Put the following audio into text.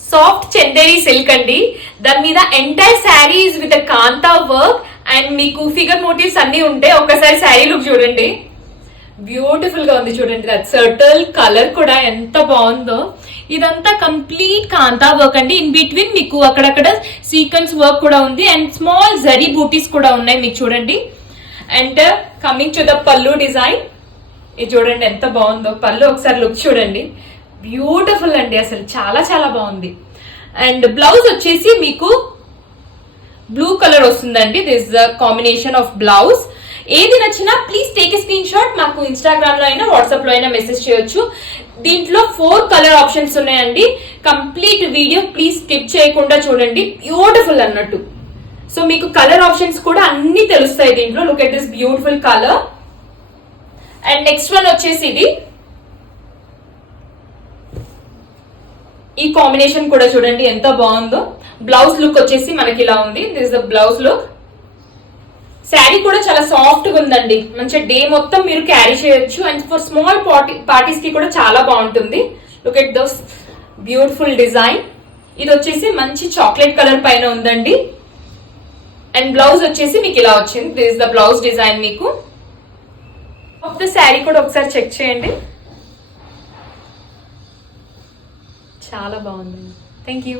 Soft Chanderi silk అండి. దాని మీద entire sarees with kantha work and మీకు ఫిగర్ మోటివ్స్ అన్ని ఉంటాయి. ఒకసారి శారీ లుక్ చూడండి, బ్యూటిఫుల్ గా ఉంది చూడండి. దట్ సర్టల్ కలర్ కూడా ఎంత బాగుందో. ఇదంతా కంప్లీట్ కాంతా వర్క్ అండి. ఇన్ బిట్వీన్ మీకు అక్కడక్కడ సీక్వెన్స్ వర్క్ కూడా ఉంది అండ్ స్మాల్ జరీ బూటీస్ కూడా ఉన్నాయి మీకు చూడండి. అండ్ కమింగ్ టు ద పల్లు డిజైన్, ఇది చూడండి ఎంత బాగుందో. పళ్ళు ఒకసారి లుక్ చూడండి, బ్యూటిఫుల్ అండి, అసలు చాలా చాలా బాగుంది. అండ్ బ్లౌజ్ వచ్చేసి మీకు బ్లూ కలర్ వస్తుందండి. This the combination of blouse. ఏది నచ్చినా please take a screen shot, మాకు ఇన్స్టాగ్రామ్ లో అయినా వాట్సాప్ లో అయినా మెసేజ్ చేయొచ్చు. దీంట్లో 4 కలర్ ఆప్షన్స్ ఉన్నాయండి. కంప్లీట్ వీడియో ప్లీజ్ స్కిప్ చేయకుండా చూడండి, బ్యూటిఫుల్ అన్నట్టు. సో మీకు కలర్ ఆప్షన్స్ కూడా అన్ని తెలుస్తాయి దీంట్లో. Look at this beautiful colour. And next one వచ్చేసి ఇది, ఈ కాంబినేషన్ కూడా చూడండి ఎంత బాగుందో. బ్లౌజ్ లుక్ వచ్చేసి మనకి ఇలా ఉంది. This the blouse look. Sari కూడా చాలా సాఫ్ట్ గా ఉందండి, మంచిగా డే మొత్తం మీరు క్యారీ చేయొచ్చు. అండ్ ఫర్ స్మాల్ పార్టీస్ కి కూడా చాలా బాగుంటుంది. Look at those beautiful design. ఇది వచ్చేసి మంచి చాక్లెట్ కలర్ పైన ఉందండి. అండ్ బ్లౌజ్ వచ్చేసి మీకు ఇలా వచ్చింది. This is the blouse design. మీకు ఆఫ్ ద శారీ కూడా ఒకసారి చెక్ చేయండి, చాలా బాగుంది. Thank you.